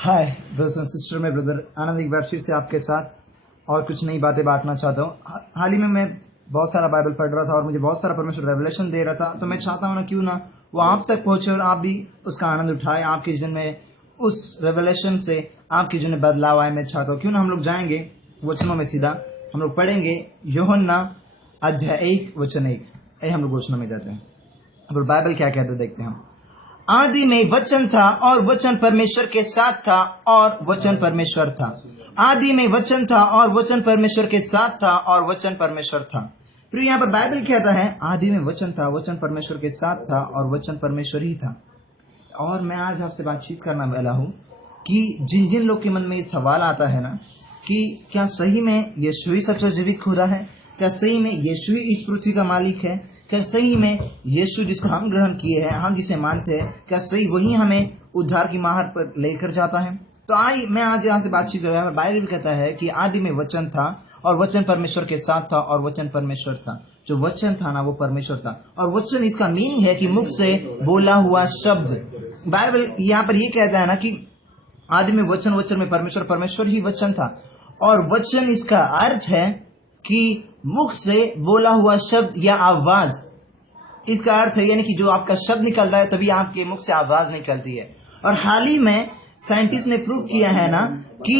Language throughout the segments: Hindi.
हाय ब्रदर्स एंड सिस्टर, मैं ब्रदर आनंद एक बार फिर से आपके साथ और कुछ नई बातें बांटना चाहता हूँ। हाल ही में मैं बहुत सारा बाइबल पढ़ रहा था और मुझे बहुत सारा परमेश्वर रेवलेशन दे रहा था, तो मैं चाहता हूँ ना क्यों ना वो आप तक पहुंचे और आप भी उसका आनंद उठाए, आपके जीवन में उस रेवलेशन से आपके जीवन में बदलाव आए। मैं चाहता हूँ क्यों ना हम लोग जाएंगे वचनों में सीधा, हम लोग पढ़ेंगे यूहन्ना अध्याय 1 वचन 1। हम लोग वचनों में जाते हैं और बाइबल क्या कहते देखते हैं हम। आदि में वचन था और वचन परमेश्वर के साथ था और वचन परमेश्वर था। आदि में वचन था और वचन परमेश्वर के साथ था और वचन परमेश्वर था। फिर यहाँ पर बाइबल कहता है आदि में वचन था, वचन परमेश्वर के साथ था और वचन परमेश्वर ही था। और मैं आज आपसे बातचीत करना वाला हूँ कि जिन जिन लोग के मन में ये सवाल आता है ना कि क्या सही में यीशु ही सबसे जीवित खुदा है, क्या सही में यीशु ही इस पृथ्वी का मालिक है, क्या सही में यीशु जिसको हम ग्रहण किए हैं, हम जिसे मानते हैं, क्या सही वही हमें उद्धार की माहर पर लेकर जाता है। तो मैं आज यहाँ से बातचीत कर रहा हूँ। बाइबल कहता है कि आदि में वचन था और वचन परमेश्वर के साथ था और वचन परमेश्वर था। जो वचन था ना वो परमेश्वर था, और वचन इसका मीनिंग है कि मुख से बोला हुआ शब्द। बाइबल यहाँ पर ये कहता है ना कि आदि में वचन, वचन में परमेश्वर, परमेश्वर ही वचन था। और वचन इसका अर्थ है कि मुख से बोला हुआ शब्द या आवाज, इसका अर्थ है यानी कि जो आपका शब्द निकलता है तभी आपके मुख से आवाज निकलती है। और हाल ही में साइंटिस्ट ने प्रूव किया है ना कि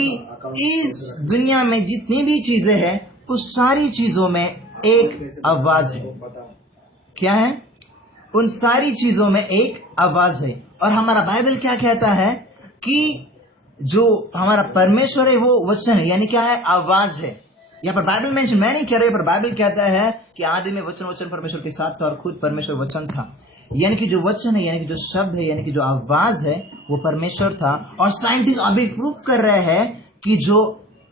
इस दुनिया में जितनी भी चीजें हैं उस सारी चीजों में एक आवाज है। क्या है? उन सारी चीजों में एक आवाज है। और हमारा बाइबल क्या कहता है कि जो हमारा परमेश्वर है वो वचन है, यानी क्या है? आवाज है। यहाँ पर बाइबल मेंशन मैं नहीं कह रहा, पर बाइबल कहता है कि आदि में वचन, वचन परमेश्वर के साथ था और खुद परमेश्वर वचन था। यानी कि जो वचन है, यानी कि जो शब्द है, यानी कि जो आवाज है वो परमेश्वर था। और साइंटिस्ट अभी प्रूफ कर रहे हैं कि जो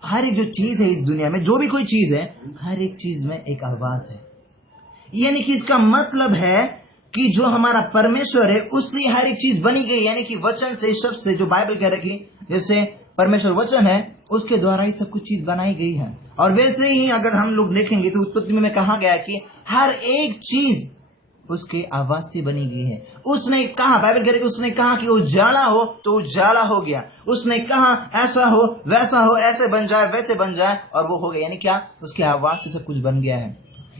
हर एक जो चीज है इस दुनिया में, जो भी कोई चीज है, हर एक चीज में एक आवाज है। यानी कि इसका मतलब है कि जो हमारा परमेश्वर है उससे हर एक चीज बनी गई, यानी कि वचन से, शब्द से। जो बाइबल कह रहा है कि जैसे परमेश्वर वचन है उसके द्वारा ही सब कुछ चीज बनाई गई है। और वैसे ही अगर हम लोग देखेंगे तो उत्पत्ति में कहा गया कि हर एक चीज उसके आवाज से बनी गई है। उसने कहा, बाइबल कह रही है उसने कहा कि उजाला हो तो उजाला हो गया। उसने कहा ऐसा हो वैसा हो, ऐसे बन जाए वैसे बन जाए, और वो हो गया। यानी क्या? उसके आवाज से सब कुछ बन गया है।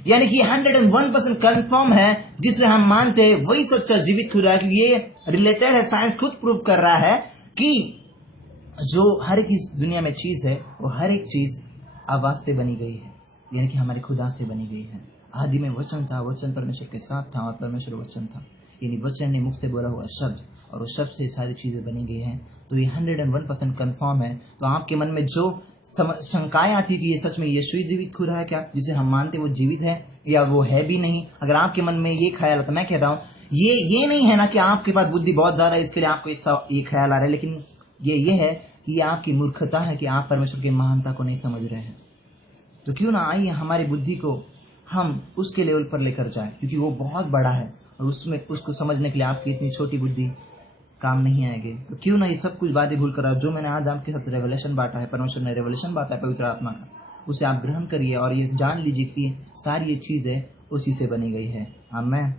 यानी कि 101% कंफर्म है, जिसे हम मानते हैं वही सच्चा जीवित खुदा है। क्योंकि ये रिलेटेड है, साइंस खुद प्रूव कर रहा है कि जो हर एक इस दुनिया में चीज है वो हर एक चीज आवाज से बनी गई है, यानी कि हमारे खुदा से बनी गई है। आदि में वचन था, वचन परमेश्वर के साथ था और परमेश्वर वचन था। यानी वचन ने मुख से बोला हुआ शब्द, और उस शब्द से सारी चीजें बनी गई हैं। तो ये 101% कंफर्म है। तो आपके मन में जो शंकाएं आती है कि ये सच में यीशु ही जीवित खुदा है क्या, जिसे हम मानते वो जीवित है या वो है भी नहीं, अगर आपके मन में ये ख्याल है तो मैं कह रहा हूँ ये नहीं है ना कि आपके पास बुद्धि बहुत ज्यादा है इसके लिए आपको ये ख्याल आ रहा है, लेकिन ये है कि ये आपकी मूर्खता है कि आप परमेश्वर की महानता को नहीं समझ रहे हैं। तो क्यों ना आइए हमारी बुद्धि को हम उसके लेवल पर लेकर जाए, क्योंकि वो बहुत बड़ा है और उसमें उसको समझने के लिए आपकी इतनी छोटी बुद्धि काम नहीं आएगी। तो क्यों ना ये सब कुछ बातें भूल कर, जो मैंने आज आपके साथ रेवलेशन बांटा है, परमेश्वर ने रेवलेशन बांटा है पवित्र आत्मा का, उसे आप ग्रहण करिए और ये जान लीजिए कि सारी ये चीजें उसी से बनी गई है। आमीन।